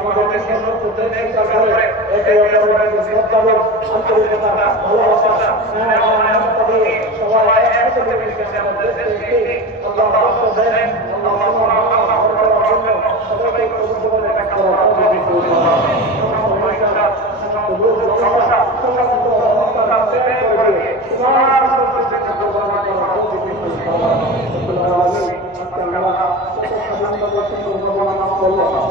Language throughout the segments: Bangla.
আমাদের দেশের সত্যতে আন্তরিকতা ভালোবাসা সবাই একসাথে মিশে আমাদের আল্লাহ আল্লাহ করার জন্য সবাইকে কবুল করে করার তৌফিক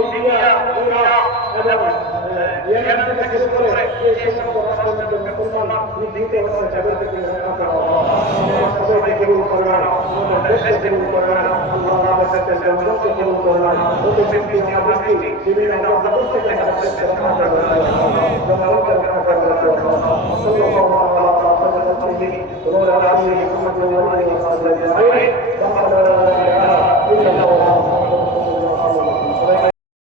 ইন্ডিয়া ইউরোপ এবং ইয়েমেন থেকে শুরু করে এই সমস্ত রাষ্ট্রগুলোতে মুসলমান নির্দিষ্ট এবং তাদেরকে রক্ষা করা সবাইকে কবুল করবেন দেশকে কবুল করবেন আল্লাহ আমাদের সাথে জনগণকে কবুল করবেন প্রতি ব্যক্তি আমাদেরকে বিভিন্ন অবস্থা থেকে আমাদেরকে রক্ষা করবেন জনগণকে রক্ষা করবেন সাল্লাল্লাহু আলাইহি ওয়া সাল্লাম ونور على محمد وعلى اله وصحبه اجمعين